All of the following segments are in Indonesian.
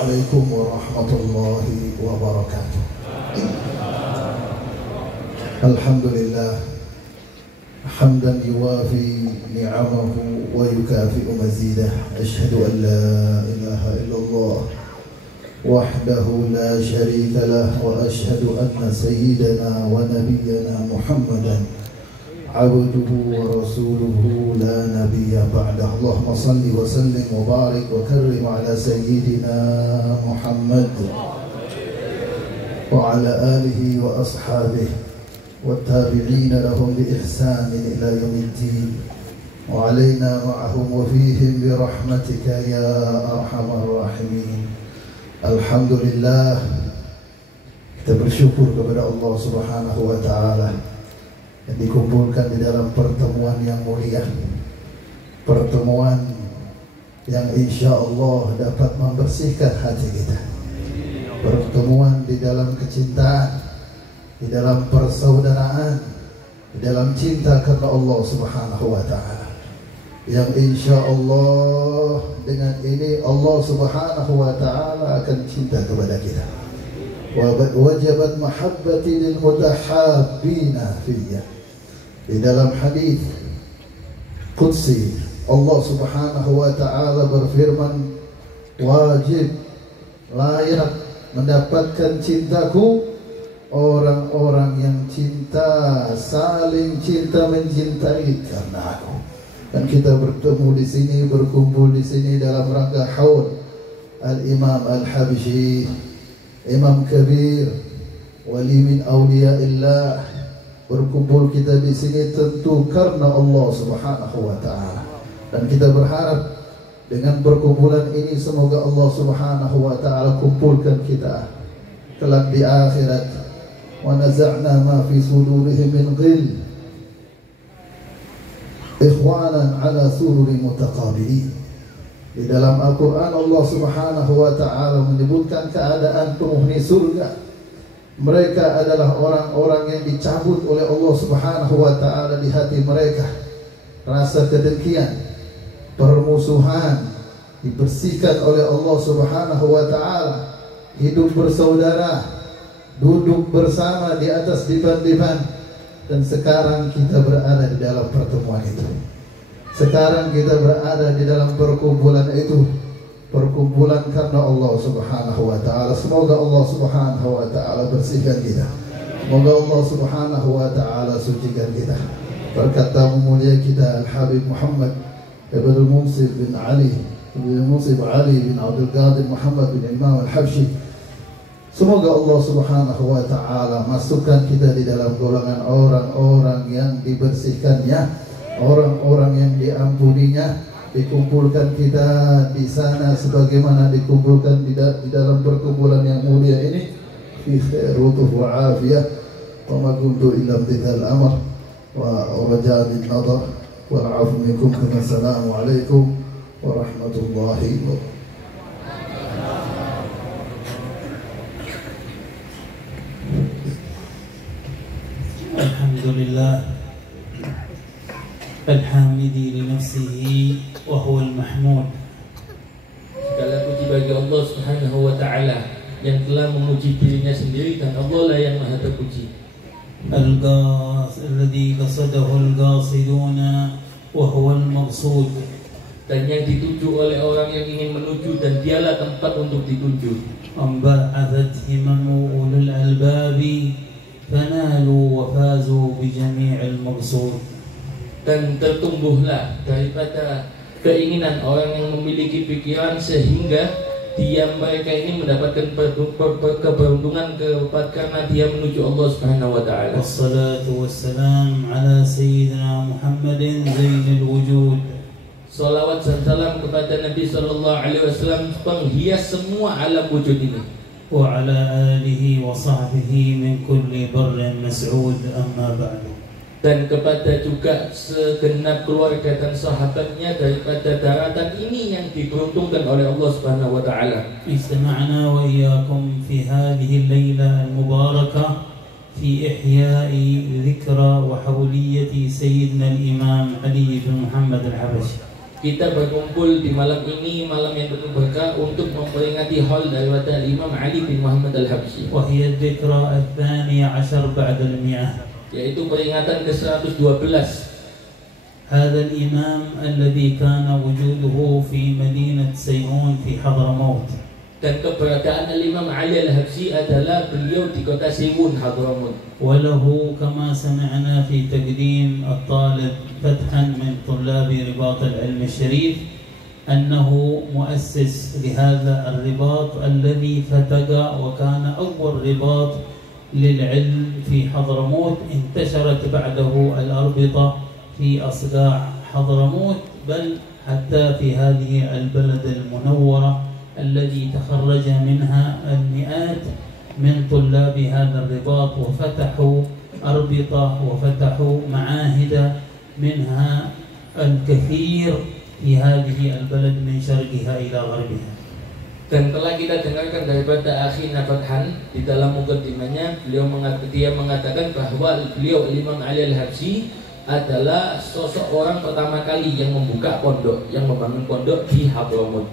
عليكم ورحمة الله وبركاته. الحمد لله حمدا يوافي نعمه ويكافئ مزيده. أشهد أن لا إله إلا الله وحده لا شريك له، وأشهد أن سيدنا ونبينا محمدا عبده ورسوله لا نبي بعده. اللهم صل وسلم وبارك وكرم على سيدنا محمد وعلى آله وأصحابه والتابعين لهم بإحسان إلى يوم الدين، وعلينا معهم وفيهم برحمتك يا أرحم الراحمين. Alhamdulillah, kita bersyukur kepada Allah Subhanahu wa Ta'ala yang dikumpulkan di dalam pertemuan yang mulia, pertemuan yang insya Allah dapat membersihkan hati kita, pertemuan di dalam kecintaan, di dalam persaudaraan, di dalam cinta karena Allah Subhanahu wa Ta'ala, yang insya Allah dengan ini Allah Subhanahu wa Ta'ala akan cinta kepada kita. Wajabat mahabbati lil mutahabbina fiyya. Di dalam hadis qudsi Allah Subhanahu wa Ta'ala berfirman, wajib layak mendapatkan cintaku orang-orang yang cinta, saling cinta mencintai karena aku. Dan kita bertemu di sini, berkumpul di sini dalam rangka haul Al-Imam Al-Habsyi, Imam Kabir, wali min awliyaillah. Berkumpul kita di sini tentu karena Allah Subhanahu wa Ta'ala. Dan kita berharap dengan perkumpulan ini semoga Allah Subhanahu wa Ta'ala kumpulkan kita kelak di akhirat. Wa naza'na ma fi sudurihim min ghil ikhwanan ala sururi mutaqabilin. Di dalam Al-Quran Allah Subhanahu wa Ta'ala menyebutkan keadaan penghuni surga. Mereka adalah orang-orang yang dicabut oleh Allah Subhanahu wa Ta'ala di hati mereka rasa kedengkian, permusuhan, dibersihkan oleh Allah Subhanahu wa Ta'ala, hidup bersaudara, duduk bersama di atas divan-divan. Dan sekarang kita berada di dalam pertemuan itu. Sekarang kita berada di dalam perkumpulan itu, perkumpulan karena Allah Subhanahu wa Ta'ala. Semoga Allah Subhanahu wa Ta'ala bersihkan kita. Semoga Allah Subhanahu wa Ta'ala sucikan kita. Berkat tamu mulia kita Al-Habib Muhammad Ibn Munsib bin Ali bin Abdul Qadir Muhammad bin Imam Al-Habsyi. Semoga Allah Subhanahu wa Ta'ala masukkan kita di dalam golongan orang-orang yang dibersihkannya, orang-orang yang diampuninya. Dikumpulkan kita di sana sebagaimana dikumpulkan di dalam perkumpulan yang mulia ini, fi khair wa afiyah, wa ma kuntu illa bidhal amr wa raja'a nadar wa afu minkum. Assalamu alaikum warahmatullahi wabarakatuh. Alhamdulillah Alhamidi li nafsihi wa huwa al-mahmud. Segala puji bagi Allah Subhanahu wa Ta'ala yang telah memuji dirinya sendiri, dan Allah lah yang maha terpuji. Alladhi qasadahu al-qasiduna wa huwa al-maqsud. Dan yang dituju oleh orang yang ingin menuju, dan dialah tempat untuk dituju. Amba'athat himamu ulul albabi fanalu wa fazu bi jami'il maqsud. Dan tertumbuhlah daripada keinginan orang yang memiliki pikiran sehingga mereka ini mendapatkan keberuntungan karena dia menuju Allah Subhanahu wa Ta'ala. Wassalatu wassalam ala sayyidina Muhammadin zainil wujud. Salawat dan salam kepada Nabi sallallahu alaihi wasallam, penghias semua alam wujud ini. Wa ala alihi wa sahbihi min kulli barrin mas'ud, amma ba'du. Dan kepada juga segenap keluarga dan sahabatnya daripada daratan ini yang diberuntungkan oleh Allah Subhanahu wa Ta'ala. Istama'na wa iyyakum fi hadhihi al-laila al-mubarakah fi ihya'i dhikra wa hawliyati sayyidina al-imam Ali bin Muhammad al-Habsyi. kita berkumpul di malam ini, malam yang penuh berkah, untuk memperingati haul daripada Imam Ali bin Muhammad Al-Habsyi. وهي الذكرى 12 بعد المئة. Yaitu peringatan ke-112. هذا الإمام الذي كان وجوده في مدينة سيئون في حضرموت. Dan keberadaan Imam Ali Al-Habsyi adalah beliau di kota Siwun, Hadramut. وله كما سمعنا في تقديم الطالب فتحا من طلاب رباط العلم الشريف أنه مؤسس لهذا الرباط الذي فتق وكان أول رباط للعلم في حضرموت. انتشرت بعده الأربطة في أصقاع حضرموت، بل حتى في هذه البلد المنورة الذي تخرج منها المئات من طلاب هذا الرباط، وفتحوا أربطة وفتحوا معاهد منها الكثير في هذه البلد من شرقها إلى غربها. Dan telah kita dengarkan daripada Akhi Nafathan di dalam mukaddimahnya, dia mengatakan bahwa beliau Imam Ali Al-Habsyi adalah sosok orang pertama kali yang membuka pondok, yang membangun pondok di Hadramut.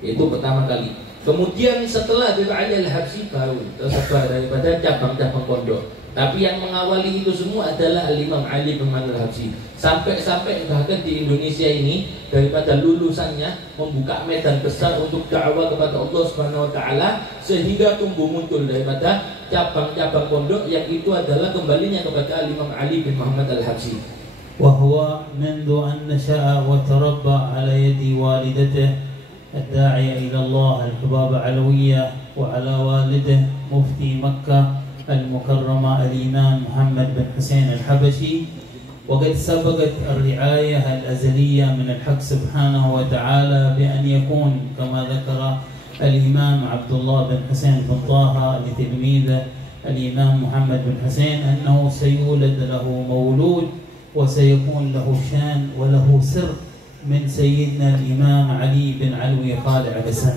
Itu pertama kali. Kemudian setelah Imam Ali Al-Habsyi baru tersebar daripada cabang-cabang pondok. Tapi yang mengawali itu semua adalah Imam Ali bin Muhammad Al-Habsyi. Sampai bahkan di Indonesia ini daripada lulusannya membuka medan besar untuk dakwah kepada Allah Subhanahu wa taala, sehingga tumbuh muncul daripada cabang-cabang pondok yang itu adalah kembalinya kepada Imam Ali bin Muhammad Al-Habsyi. وهو منذ أن نشأ وتربى على يد والدته الداعية إلى الله الحباب علوية، وعلى والده مفتي مكة المكرمة الإمام محمد بن حسين الحبشي. وقد سبقت الرعاية الأزلية من الحق سبحانه وتعالى بأن يكون كما ذكر الإمام عبد الله بن حسين بن طه لتلميذه الإمام محمد بن حسين أنه سيولد له مولود وسيكون له شان وله سر من سيدنا الإمام علي بن علوي خالع Ghassan.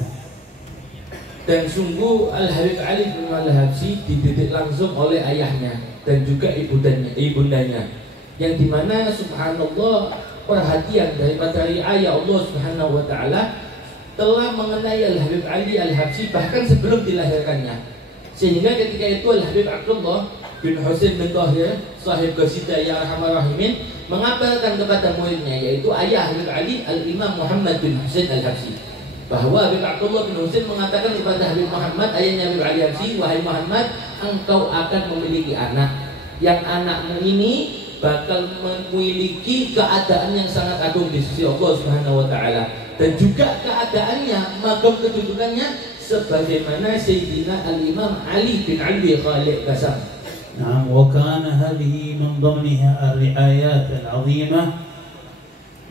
Dan sungguh Al-Habib Ali bin Al-Habsyi dididik langsung oleh ayahnya dan juga ibundanya, yang dimana subhanallah perhatian daripada riayah Allah Subhanahu wa taala telah mengenai Al-Habib Ali Al-Habsyi bahkan sebelum dilahirkannya. Sehingga ketika itu Al-Habib Abdullah bin Husain bin Tahir, sahib qasidah Ya Arhamar Rahimin, mengabarkan kepada muridnya, yaitu ayah Habib Ali Al-Imam Muhammad bin Husain Al-Habsyi, bahwa Habib Abdullah bin Husain mengatakan kepada Habib Muhammad, ayahnya Habib Ali Al-Habsyi, wahai Muhammad, engkau akan memiliki anak, yang anakmu ini bakal memiliki keadaan yang sangat agung di sisi Allah Subhanahu wa taala, dan juga keadaannya, maqam kedudukannya sebagaimana Sayyidina Al-Imam Ali bin Ali Khaliq Ghassan. نعم. وكان هذه من ضمنها الرعايات العظيمة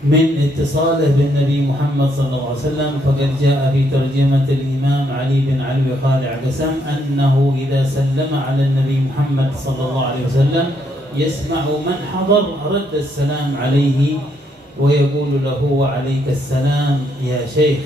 من اتصاله بالنبي محمد صلى الله عليه وسلم. فقد جاء في ترجمة الإمام علي بن علي خالع Ghassan أنه إذا سلم على النبي محمد صلى الله عليه وسلم يسمع من حضر رد السلام عليه ويقول له وعليك السلام يا شيخ.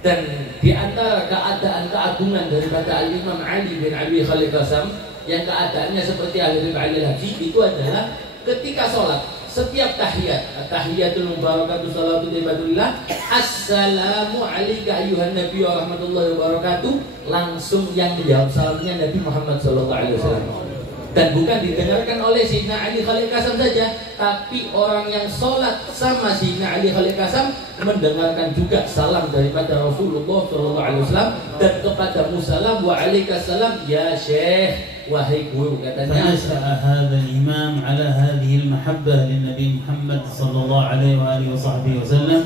Dan di antara keadaan keagungan daripada Al-Imam Ali bin Abi Khaliq Ghassan yang keadaannya seperti Al-Habib Ali Al-Habsyi itu adalah ketika sholat, setiap tahiyat, tahiyatul mubarakatuh salatu ibadullah, assalamu alayka ayyuhan nabi wa rahmatullahi wa barakatuh, langsung yang menjawab salamnya Nabi Muhammad sallallahu alaihi wasallam. Dan bukan didengarkan oleh Sayyidina Ali Khaliq Ghassan saja, tapi orang yang sholat sama Sayyidina Ali Khaliq Ghassan mendengarkan juga salam daripada Rasulullah SAW, dan kepada musalam wa alaikassalam ya syekh, wahai guru, katanya. فنشأ هذا الإمام على هذه المحبة للنبي محمد صلى الله عليه وآله وصحبه وسلم.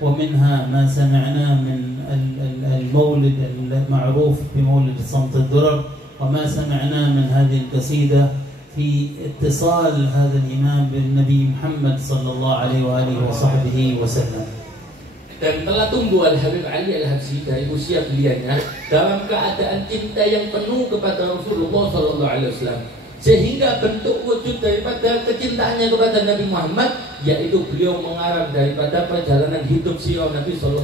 ومنها ما سمعناه من المولد المعروف بمولد صمت الدرر، وما سمعناه من هذه القصيدة في اتصال هذا الإمام بالنبي محمد صلى الله عليه وآله وصحبه وسلم. Dan telah tumbuh Al-Habib Ali Al-Habsyi dari usia belianya dalam keadaan cinta yang penuh kepada Rasulullah SAW, sehingga bentuk wujud daripada kecintaannya kepada Nabi Muhammad yaitu beliau mengarang daripada perjalanan hidup sirah Nabi SAW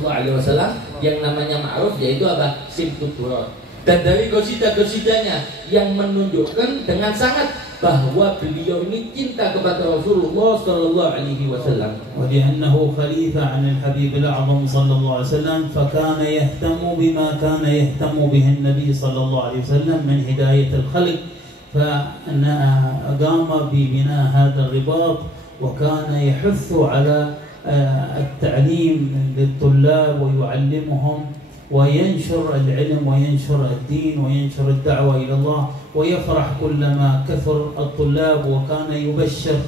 yang namanya ma'ruf, yaitu apa? Simtud Durar. Dan dari qasidah-qasidahnya yang menunjukkan dengan sangat bahwa beliau ini cinta kepada Rasulullah sallallahu alaihi wasallam. ولأنه خليفة عن الحبيب الأعظم صلى الله عليه وسلم فكان يهتم بما كان يهتم به النبي صلى الله عليه وسلم من هداية الخلق، فقام ببناء هذا الرباط وكان يحث على التعليم للطلاب ويعلمهم وينشر العلم وينشر الدين وينشر الدعوة إلى الله، ويفرح كلما كثر الطلاب، وكان يبشر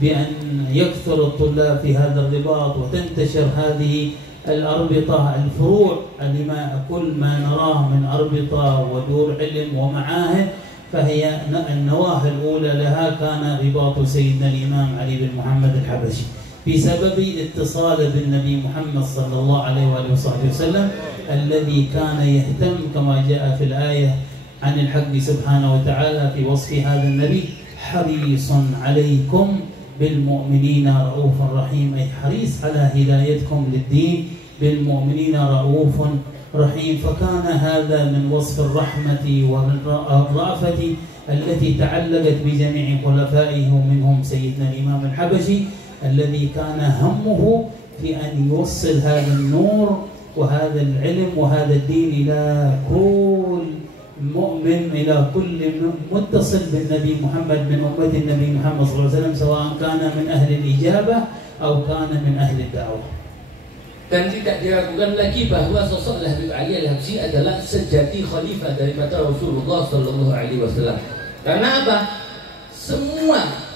بأن يكثر الطلاب في هذا الرباط وتنتشر هذه الأربطة الفروع لما كل ما نراه من أربطة ودور علم ومعاهد، فهي النواة الأولى لها كان رباط سيدنا الإمام علي بن محمد الحبشي بسبب اتصاله بالنبي محمد صلى الله عليه وآله وصحبه وسلم الذي كان يهتم كما جاء في الآية عن الحق سبحانه وتعالى في وصف هذا النبي: حريص عليكم بالمؤمنين رؤوف رحيم، أي حريص على هدايتكم للدين، بالمؤمنين رؤوف رحيم. فكان هذا من وصف الرحمة والرأفة التي تعلقت بجميع خلفائه ومنهم سيدنا الإمام الحبشي الذي كان همه في أن يوصل هذا النور وهذا العلم وهذا الدين إلى كل مؤمن، إلى كل متصل بالنبي محمد من أمة النبي محمد صلى الله عليه وسلم، سواء كان من أهل الإجابة أو كان من أهل الدعوة. Dan tidak diragukan lagi bahwa sosok Habib Ali Al-Habsyi adalah sejati khalifah daripada Rasulullah sallallahu alaihi wasallam. Karena apa? Semua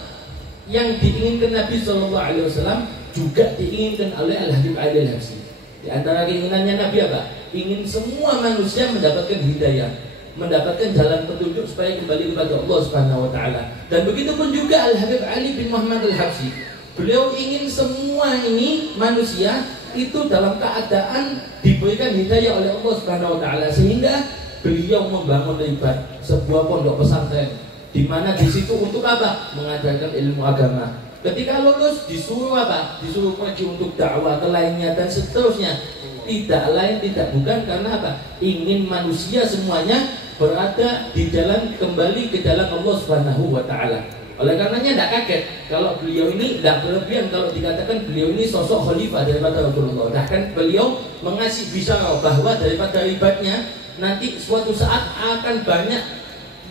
yang diinginkan Nabi sallallahu alaihi wasallam juga diinginkan oleh Al-Habib Ali Al-Habsyi. Di antara keinginannya Nabi apa? Ingin semua manusia mendapatkan hidayah, mendapatkan jalan petunjuk supaya kembali kepada Allah Subhanahu wa taala. Dan begitu pun juga Al-Habib Ali bin Muhammad Al-Habsyi. Beliau ingin semua ini manusia itu dalam keadaan diberikan hidayah oleh Allah Subhanahu wa taala, sehingga beliau membangun Ribat, sebuah pondok pesantren di mana di situ untuk apa? Mengajarkan ilmu agama. Ketika lulus disuruh apa? Disuruh pergi untuk dakwah ke lainnya dan seterusnya. Tidak lain tidak bukan karena apa? Ingin manusia semuanya berada di jalan, kembali ke jalan Allah Subhanahu wa taala. Oleh karenanya tidak kaget kalau beliau ini tidak berlebihan kalau dikatakan beliau ini sosok khalifah daripada Rasulullah. Bahkan beliau mengasih bisyarah bahwa daripada ribatnya nanti suatu saat akan banyak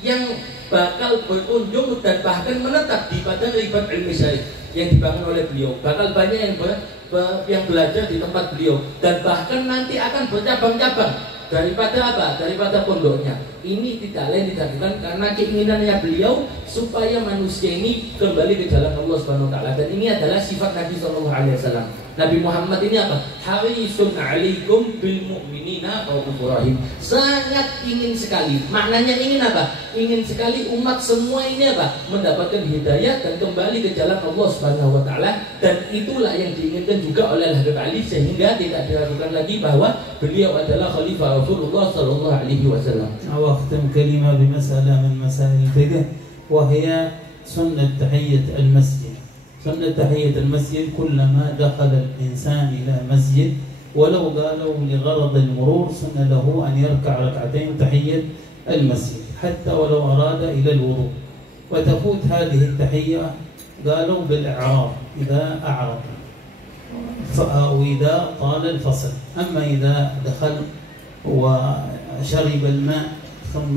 yang bakal berkunjung dan bahkan menetap di pada ribat ilmu syarif yang dibangun oleh beliau. Bakal banyak yang belajar di tempat beliau dan bahkan nanti akan bercabang-cabang daripada apa? Daripada pondoknya. Ini tidak lain tidak bukan karena keinginannya beliau supaya manusia ini kembali ke jalan Allah Subhanahu wa taala. Dan ini adalah sifat Nabi sallallahu alaihi wasallam. Nabi Muhammad ini apa? Harisun alaikum bil mu'minina raufur rahim. Sangat ingin sekali. Maknanya ingin apa? Ingin sekali umat semua ini apa? Mendapatkan hidayah dan kembali ke jalan Allah Subhanahu wa taala, dan itulah yang diinginkan juga oleh Habib Ali, sehingga tidak diragukan lagi bahwa beliau adalah khalifah Rasulullah sallallahu alaihi wasallam. وأختم كلمة بمسألة من مسائل الفقه، وهي سنة تحية المسجد. سنة تحية المسجد كلما دخل الإنسان إلى مسجد ولو قالوا لغرض المرور سنة له أن يركع ركعتين تحية المسجد حتى ولو أراد إلى الوضوء. وتفوت هذه التحية قالوا بالإعراب إذا أعرض أو إذا طال الفصل. أما إذا دخل وشرب الماء ثم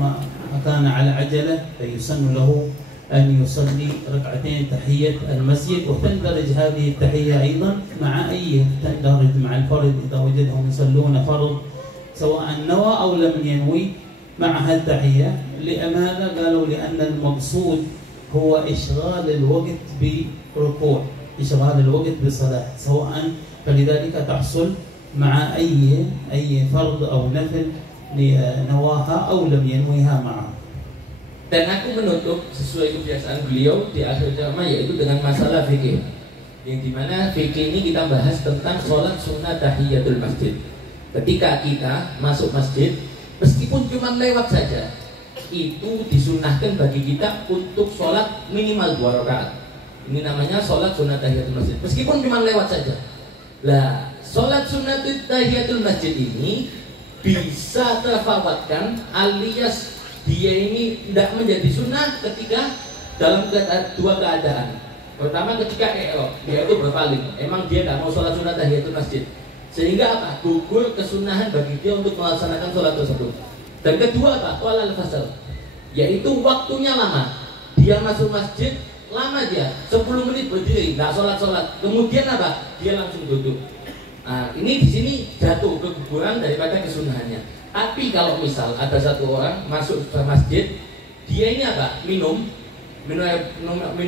كان على عجلة فيسن له أن يصلي ركعتين تحية المسجد. وتندرج هذه التحية أيضا مع تندرج مع الفرد إذا وجدهم يصلون فرض سواء نوى أو لم ينوي معها التحية. لأمانة قالوا لأن المقصود هو إشغال الوقت بركوع، إشغال الوقت بصلاة سواء، فلذلك تحصل مع أي فرض أو نفل لنواها أو لم ينويها معه. Dan aku menutup sesuai kebiasaan beliau di akhir ceramah, yaitu dengan masalah fikih, yang dimana fikih ini kita bahas tentang sholat sunnah tahiyatul masjid. Ketika kita masuk masjid, meskipun cuma lewat saja, itu disunahkan bagi kita untuk sholat minimal 2 rakaat. Ini namanya sholat sunnah tahiyatul masjid, meskipun cuma lewat saja. Lah, sholat sunnah tahiyatul masjid ini bisa terfawatkan alias dia ini tidak menjadi sunnah ketika dalam dua keadaan. Pertama ketika dia itu berpaling, emang dia nggak mau sholat sunat tahiyatul masjid, sehingga apa? Gugur kesunahan bagi dia untuk melaksanakan sholat tersebut. Dan kedua apa? Qalal fasal, yaitu waktunya lama. Dia masuk masjid lama, dia 10 menit berdiri nggak sholat, kemudian apa? Dia langsung duduk. Nah, ini di sini jatuh keguguran daripada kesunahannya. Tapi kalau misal ada satu orang masuk ke masjid, dia ini apa? Minum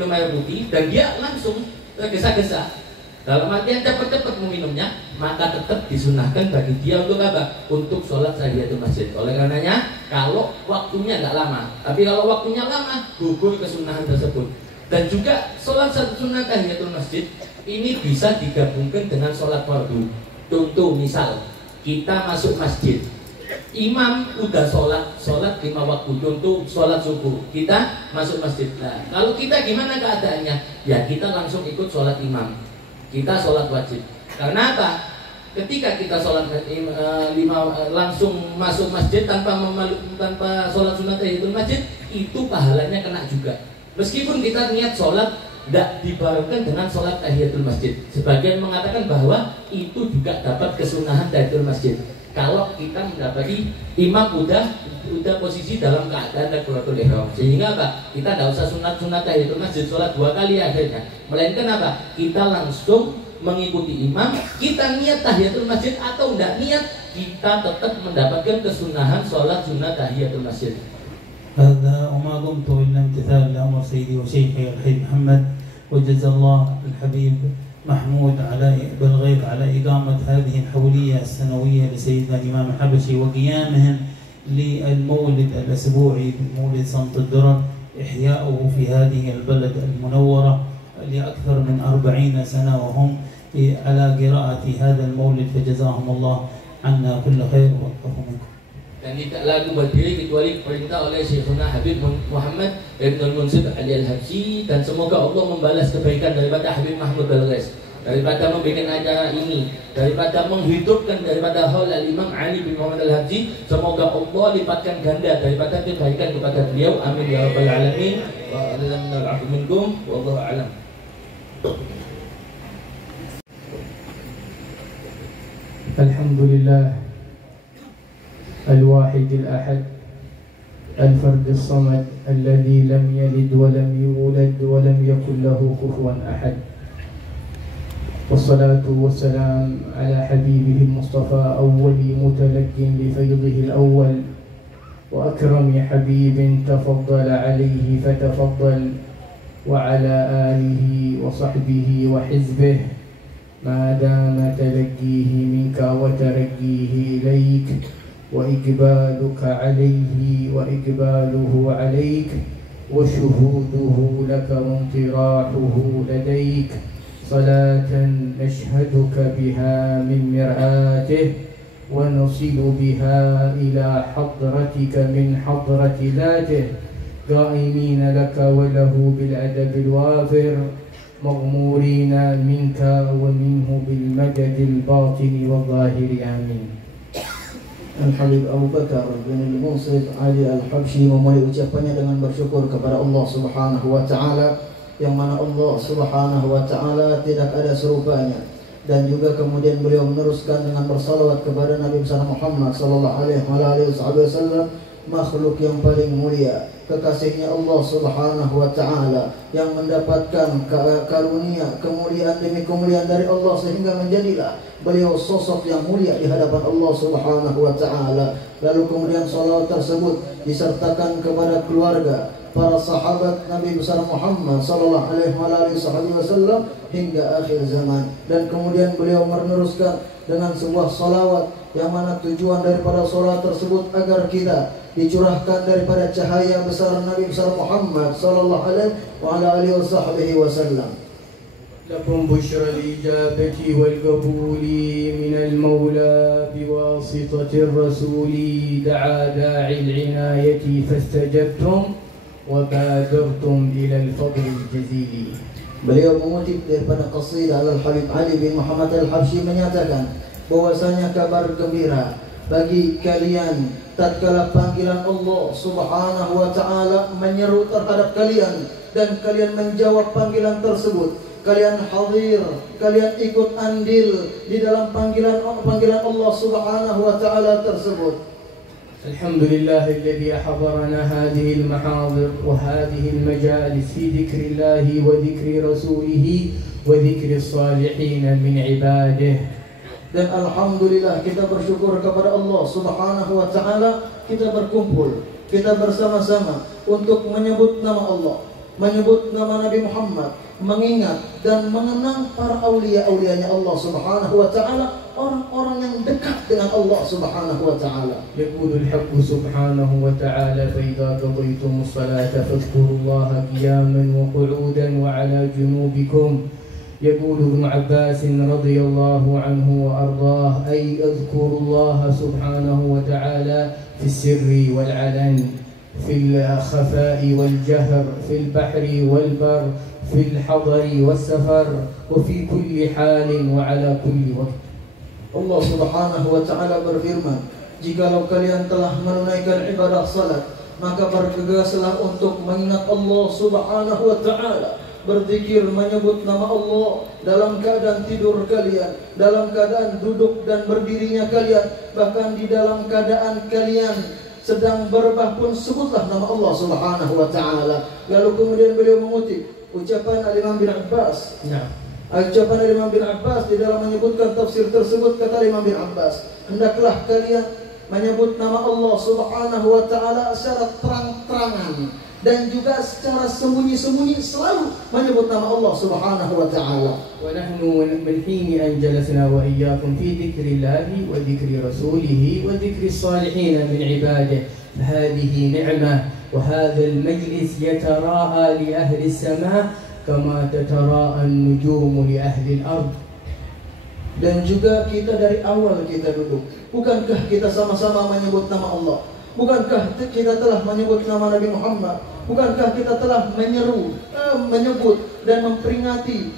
air putih, dan dia langsung tergesa-gesa, dalam artian cepat-cepat meminumnya, maka tetap disunahkan bagi dia untuk apa? Untuk sholat tahiyatul masjid. Oleh karenanya, kalau waktunya nggak lama, tapi kalau waktunya lama, gugur kesunahan tersebut. Dan juga sholat sunat tahiyatul masjid ini bisa digabungkan dengan sholat fardu. Contoh misal kita masuk masjid, imam udah sholat 5 waktu, contoh sholat subuh, kita masuk masjid. Nah, kalau kita gimana keadaannya? Ya kita langsung ikut sholat imam, kita sholat wajib. Karena apa? Ketika kita sholat langsung masuk masjid tanpa sholat sunat tahiyatul masjid, itu pahalanya kena juga. Meskipun kita niat sholat tidak dibarengkan dengan sholat tahiyatul masjid. Sebagian mengatakan bahwa itu juga dapat kesunahan tahiyatul masjid. Kalau kita mendapati imam udah posisi dalam keadaan takbiratul ihram, sehingga apa? Kita tidak usah sunat tahiyatul masjid sholat 2 kali akhirnya, melainkan apa? Kita langsung mengikuti imam, kita niat tahiyatul masjid atau tidak niat, kita tetap mendapatkan kesunahan sholat sunat tahiyatul masjid. هذا وما قمت إلا امتثال لأمر سيدي وشيخي الحبيب محمد، وجزا الله الحبيب محمود بالغيث على إقامة هذه الحولية السنوية لسيدنا الإمام الحبشي وقيامهم للمولد الأسبوعي بمولد صمت الدرر، إحياؤه في هذه البلد المنورة لأكثر من 40 سنة وهم على قراءة هذا المولد، فجزاهم الله عنا كل خير ووفقهم منكم. Dan tidak lagu berdiri kecuali perintah oleh Syekhuna Habib Muhammad Ibn Munsib Ali Al-Habsyi, dan semoga Allah membalas kebaikan daripada Habib Mahmud Balghais, daripada membuat acara ini, daripada menghidupkan daripada haul Al-Imam Ali bin Muhammad Al-Habsyi. Semoga Allah lipatkan ganda daripada kebaikan kepada beliau, amin ya rabbal alamin. Wa alamnal afu minkum wallahu alam. Alhamdulillah الواحد الأحد الفرد الصمد الذي لم يلد ولم يولد ولم يكن له كفوا أحد، والصلاة والسلام على حبيبه المصطفى أول متلق لفيضه الأول، وأكرم حبيب تفضل عليه فتفضل، وعلى آله وصحبه وحزبه ما دام تلقيه منك وترقيه إليك، وإقبالك عليه وإقباله عليك، وشهوده لك وانطراحه لديك، صلاة نشهدك بها من مرآته ونصل بها إلى حضرتك من حضرة ذاته، قائمين لك وله بالأدب الوافر، مغمورين منك ومنه بالمدد الباطن والظاهر، آمين. Al-Habib Abu Bakar bin Al-Munsib Ali Al-Habsyi memulai ucapannya dengan bersyukur kepada Allah Subhanahu wa taala, yang mana Allah Subhanahu wa taala tidak ada serupanya, dan juga kemudian beliau meneruskan dengan bersalawat kepada Nabi besar Muhammad sallallahu alaihi wasallam, makhluk yang paling mulia, kekasihnya Allah Subhanahu wa taala, yang mendapatkan karunia kemuliaan demi kemuliaan dari Allah, sehingga menjadilah beliau sosok yang mulia di hadapan Allah Subhanahu wa taala. Lalu kemudian salawat tersebut disertakan kepada keluarga, para sahabat Nabi besar Muhammad sallallahu alaihi wasallam hingga akhir zaman. Dan kemudian beliau meneruskan dengan sebuah salawat yang mana tujuan daripada salat tersebut agar kita dicurahkan daripada cahaya besar Nabi besar Muhammad sallallahu alaihi wasallam. لكم بشرى الإجابة والقبول من المولى بواسطة الرسول، دعا داعي العناية فاستجبتم وبادرتم إلى الفضل الجزيل. Beliau mengutip daripada qasidah Al-Habib Ali bin Muhammad Al-Habsyi menyatakan bahwasanya kabar gembira bagi kalian tatkala panggilan Allah Subhanahu wa taala menyeru terhadap kalian dan kalian menjawab panggilan tersebut, kalian hadir, kalian ikut andil di dalam panggilan Allah Subhanahu wa taala tersebut. الحمد لله الذي أحضرنا هذه المحاضر وهذه المجالس في ذكر الله وذكر رسوله وذكر الصالحين من عباده. Dan alhamdulillah kita bersyukur kepada Allah Subhanahu wa taala, kita berkumpul, kita bersama-sama untuk menyebut nama Allah, menyebut nama Nabi Muhammad, mengingat dan mengenang para aulia-aulianya Allah Subhanahu wa taala, orang-orang yang dekat dengan Allah Subhanahu wa taala. يقول الحق سبحانه وتعالى فإذا قضيتم الصلاة فاذكروا الله قياما وقعودا وعلى جنوبكم. يقول ابن عباس رضي الله عنه وأرضاه أي اذكروا الله سبحانه وتعالى في السر والعلن، في الخفاء والجهر، في البحر والبر، في الحضر والسفر، وفي كل حال وعلى كل وقت. Allah Subhanahu wa taala berfirman, jikalau kalian telah menunaikan ibadah salat, maka bergegaslah untuk mengingat Allah Subhanahu wa taala, berzikir menyebut nama Allah dalam keadaan tidur kalian, dalam keadaan duduk dan berdirinya kalian, bahkan di dalam keadaan kalian sedang berebah pun sebutlah nama Allah Subhanahu wa taala. Lalu kemudian beliau mengutip ucapan Al-Imam bin Abbas. Ucapan Imam bin Abbas di dalam menyebutkan tafsir tersebut, kata Imam bin Abbas, hendaklah kalian menyebut nama Allah Subhanahu wa taala secara terang-terangan dan juga secara sembunyi-sembunyi, selalu menyebut nama Allah Subhanahu wa taala. Wa nahnu min hini an jalasna wa iyyakum fi dzikrillah wa dzikri rasulih wa dzikri salihin min ibadihi, hadhihi ni'mah wa hadzal majlis yatara'a li ahli as-sama' kama tatara'a an-nujumu li ahli al-ard. Dan juga kita dari awal kita duduk, bukankah kita sama-sama menyebut nama Allah? Bukankah kita telah menyebut nama Nabi Muhammad? Bukankah kita telah menyebut dan memperingati,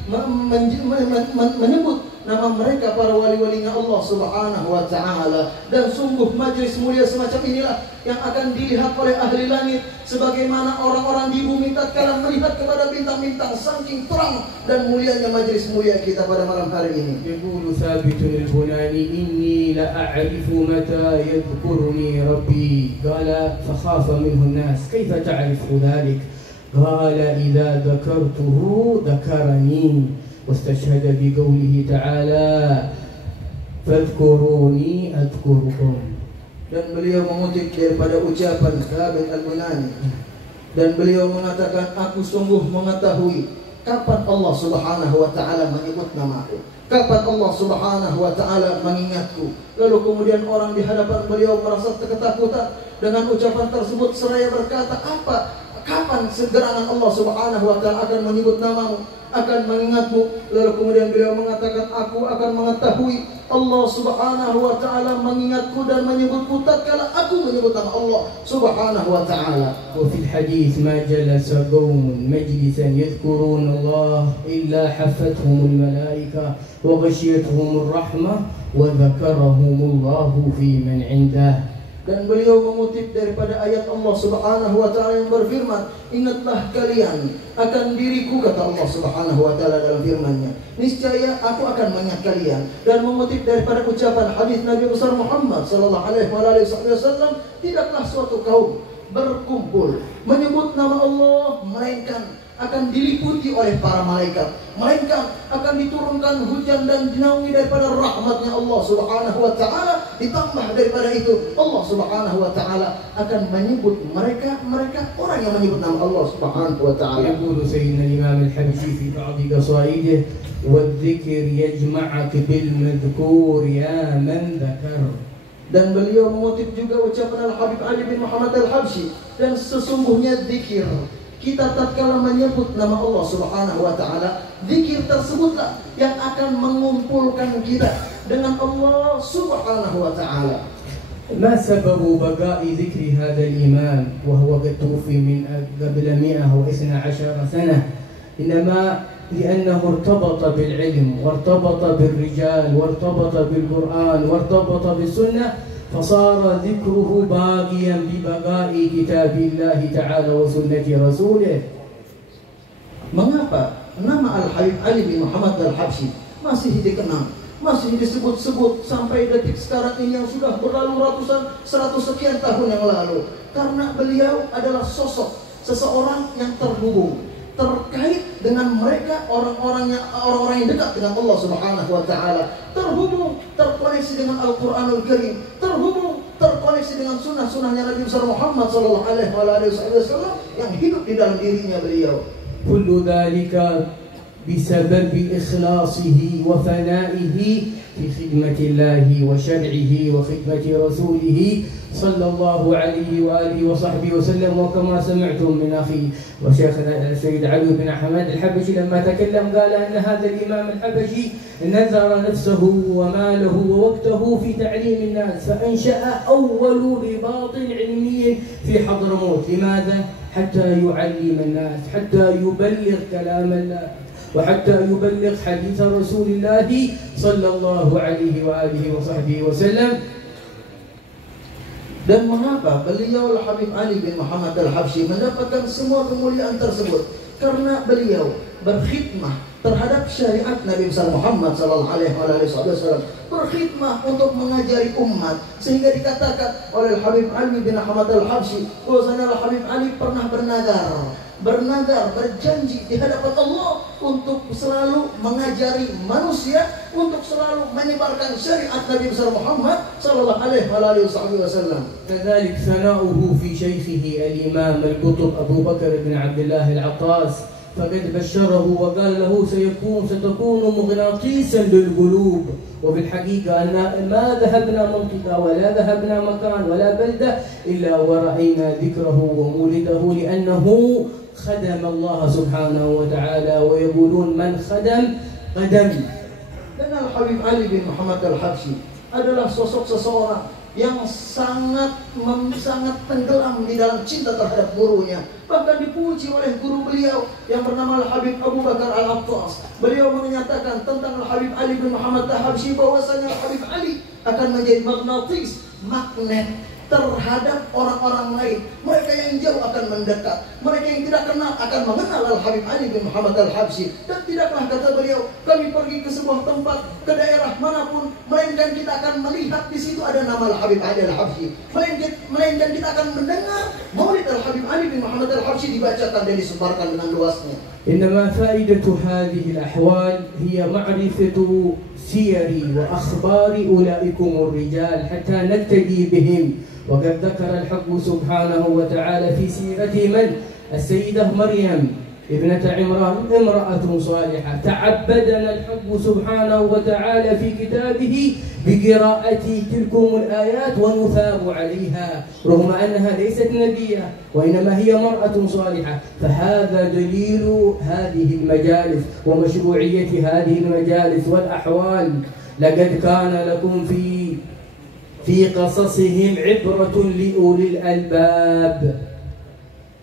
menyebut nama mereka para wali-walinya Allah Subhanahu wa taala? Dan sungguh majlis mulia semacam inilah yang akan dilihat oleh ahli langit, sebagaimana orang-orang di bumi tatkala melihat kepada bintang-bintang, saking terang dan mulianya majlis mulia kita pada malam hari ini. Yaqulu Thabitun al-Bunani inni la a'rifu mata yadhkuruni rabbi, qala fa khafa minhu an-nas, kayfa ta'rifu dhalik? Qala idza dhakartuhu dhakarani, واستشهد بقوله تعالى فاذكروني أذكركم. Dan beliau mengutip daripada ucapan Thabit al-Bunani, dan beliau mengatakan, aku sungguh mengetahui kapan Allah Subhanahu wa taala menyebut namaku, kapan Allah Subhanahu wa taala mengingatku. Lalu kemudian orang di hadapan beliau merasa ketakutan dengan ucapan tersebut, seraya berkata, kapan segerangan Allah Subhanahu wa taala akan menyebut namamu, akan mengingatmu? Lalu kemudian beliau mengatakan, aku akan mengetahui Allah Subhanahu wa taala mengingatku dan menyebutku tatkala aku menyebut nama Allah Subhanahu wa taala. Wa fil hadits ma jalasa qaumun majlisan yadhkuruna Allah illa haffathumul malaika wa ghashiyatuhumur rahmah wa dzakarahumullahu fi man 'indah. Dan beliau mengutip daripada ayat Allah Subhanahu wa taala yang berfirman, ingatlah kalian akan diriku, kata Allah Subhanahu wa taala dalam firman-Nya, niscaya aku akan mengingat kalian. Dan mengutip daripada ucapan hadis Nabi besar Muhammad sallallahu alaihi wasallam, tidaklah suatu kaum berkumpul menyebut nama Allah melainkan akan diliputi oleh para malaikat, melainkan akan diturunkan hujan dan dinaungi daripada rahmatnya Allah Subhanahu wa taala. Ditambah daripada itu, Allah Subhanahu wa taala akan menyebut mereka orang yang menyebut nama Allah Subhanahu wa taala. Yaqulu sayyidina Imam al-Habsyi fi ba'd qasaidih, "Wadh-dhikr yajma'uk bil madhkur ya man dhakar." Dan beliau mengutip juga ucapan Al-Habib Ali bin Muhammad Al-Habsyi, dan sesungguhnya zikir, kita tatkala menyebut nama Allah Subhanahu wa taala, zikir tersebutlah yang akan mengumpulkan kita dengan Allah Subhanahu wa taala. ما سبب بقاء ذكر هذا الإمام وهو قد توفي من قبل 112 سنة؟ إنما لأنه ارتبط بالعلم وارتبط بالرجال وارتبط بالقرآن وارتبط بالسنة فصار ذكره باقيا ببقاء كتاب الله تعالى وسنة رسوله. Mengapa nama Al-Habib Ali bin Muhammad Al-Habsyi masih dikenal, masih disebut-sebut sampai detik sekarang ini yang sudah berlalu ratusan, 100 sekian tahun yang lalu? Karena beliau adalah sosok seseorang yang terhubung, terkait dengan mereka orang-orang yang dekat dengan Allah Subhanahu wa taala, terhubung, terkoneksi dengan Al-Qur'anul Karim, terhubung, terkoneksi dengan sunnah-sunnahnya Nabi besar Muhammad sallallahu alaihi wasallam yang hidup di dalam dirinya beliau. كل ذلك بسبب إخلاصه وفنائه في خدمة الله وشرعه وخدمة رسوله صلى الله عليه وآله وصحبه وسلم. وكما سمعتم من أخي وشيخنا السيد علي بن أحمد الحبشي لما تكلم قال أن هذا الإمام الحبشي نذر نفسه وماله ووقته في تعليم الناس، فأنشأ أول رباط علمي في حضرموت. لماذا؟ حتى يعلم الناس، حتى يبلغ كلام الله، وحتى يبلغ حديث رسول الله صلى الله عليه وآله وصحبه وسلم. Dan mengapa beliau Al-Habib Ali bin Muhammad Al-Habsyi mendapatkan semua kemuliaan tersebut? Karena beliau berkhidmah terhadap syariat Nabi besar Muhammad sallallahu alaihi wasallam, berkhidmah untuk mengajari umat, sehingga dikatakan oleh Al-Habib Ali bin Muhammad Al-Habsyi bahwasanya Al-Habib Ali pernah bernadar, berjanji di hadapan Allah untuk selalu mengajari manusia, untuk selalu menyebarkan syariat Nabi besar Muhammad sallallahu alaihi wasallam. كذلك ثناؤه في شيخه الإمام القطب أبو بكر بن عبد الله العطاس، فقد بشره وقال له ستكون مغناطيسا للقلوب. وفي الحقيقة أن ما ذهبنا منطقة ولا ذهبنا مكان ولا بلدة إلا ورأينا ذكره ومولده، لأنه خدم الله سبحانه وتعالى، ويقولون من خدم قدم. Dan Al-Habib Ali bin Muhammad Al-Habsyi adalah sosok seseorang yang sangat tenggelam di dalam cinta terhadap gurunya. Bahkan dipuji oleh guru beliau yang bernama Al-Habib Abu Bakar Al-Attas. Beliau menyatakan tentang Al-Habib Ali bin Muhammad Al-Habsyi bahwasanya Al-Habib Ali akan menjadi magnet terhadap orang-orang lain. Mereka yang jauh akan mendekat, mereka yang tidak kenal akan mengenal Al-Habib Ali bin Muhammad Al-Habsyi. Dan tidaklah, kata beliau, kami pergi ke sebuah tempat, ke daerah manapun, melainkan kita akan melihat di situ ada nama Al-Habib Ali Al-Habsyi, melainkan kita akan mendengar maulid Al-Habib Ali bin Muhammad Al-Habsyi dibacakan dan disebarkan dengan luasnya. إنما فائدة هذه الأحوال هي معرفة سير وأخبار أولئكم الرجال حتى نقتدي بهم. وقد ذكر الحق سبحانه وتعالى في سيرة من؟ السيدة مريم ابنة عمران، امرأة صالحة تعبدنا الحق سبحانه وتعالى في كتابه بقراءة تلكم الآيات ونثاب عليها، رغم أنها ليست نبية وإنما هي مرأة صالحة. فهذا دليل هذه المجالس ومشروعية هذه المجالس والأحوال. لقد كان لكم في قصصهم عبرة لأولي الألباب.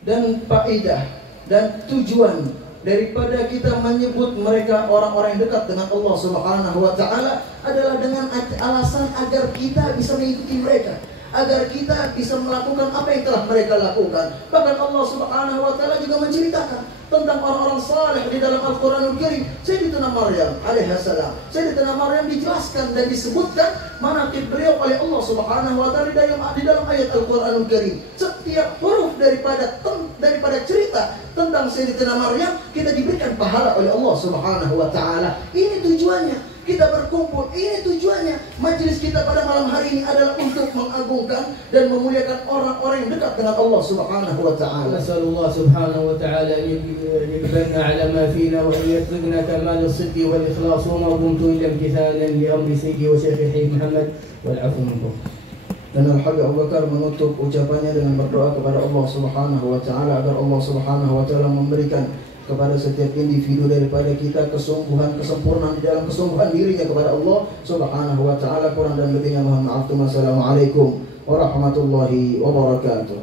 Dan faedah dan tujuan daripada kita menyebut mereka orang-orang yang dekat dengan Allah Subhanahu wa taala adalah dengan alasan agar kita bisa mengikuti mereka, agar kita bisa melakukan apa yang telah mereka lakukan. Bahkan Allah Subhanahu wa taala juga menceritakan tentang orang-orang saleh di dalam Al-Qur'anul Karim. Sayyidatuna Maryam alaihissalam, Sayyidatuna Maryam dijelaskan dan disebutkan manaqib beliau oleh Allah Subhanahu wa taala di dalam ayat Al-Qur'anul Karim. Setiap huruf daripada cerita tentang Sayyidatuna Maryam kita diberikan pahala oleh Allah Subhanahu wa taala. Ini tujuannya kita berkumpul, ini tujuannya majelis kita pada malam hari ini adalah untuk mengagungkan dan memuliakan orang-orang yang dekat dengan Allah Subhanahu wa taala. Nasallallahu subhanahu wa taala an yajbalna ala ma fina wa an yarzuqna kamal as-sidq wal ikhlas wa ma kuntu illa imtithalan li amri sayyidi wa shaykhi Muhammad wal afu minkum. Dan Al-Habib Abu Bakar menutup ucapannya dengan berdoa kepada Allah Subhanahu wa taala agar Allah Subhanahu wa taala memberikan kepada setiap individu daripada kita kesungguhan, kesempurnaan di dalam kesungguhan dirinya kepada Allah Subhanahu wa taala. Kurang dan lebihnya mohon maaf. Wassalamualaikum warahmatullahi wabarakatuh.